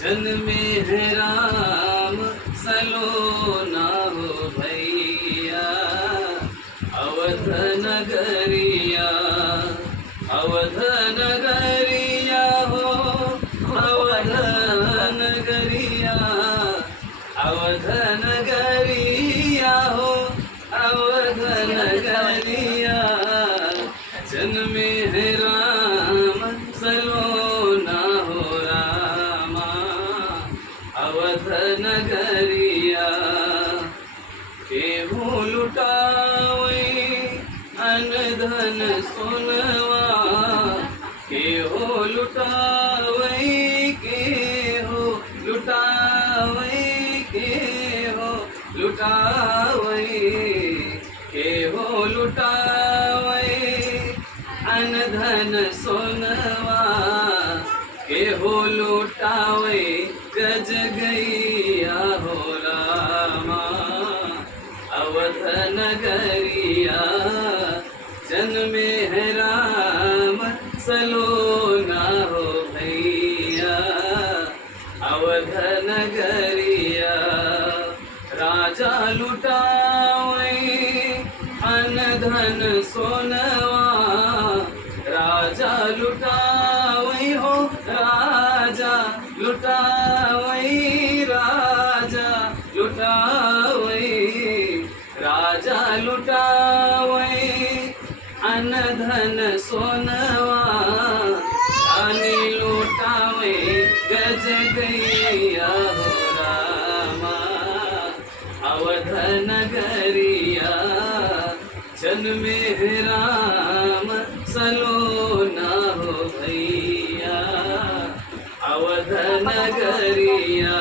जन्मे है राम सलोना हो भैया। अवध नगरिया, अवध नगरिया हो, अवध नगरिया, अवध नगरिया हो, अवध नगरिया। जन्मे है राम सलोना हो रामा। अवध नगरिया केहू लुटावे अन धन सोनवा, केहू लुटावे, केहू लुटावे, केहू लुटावे, केहू लुटावे अन धन सोनवा, केहू लुटावे गज गैया हो रामा। अवध नगरिया जन्मे है राम सलोना हो भैया। अवध नगरिया राजा लुटावे अन धन सोनवा, राजा लुटावे हो, राजा लुटावे, राजा लुटावे, राजा लुटावे अन धन सोनवा, रानी लुटावे गज गैया हो रामा। अवध नगरिया जन्मे है राम सलोना हो भैया। अवध नगरिया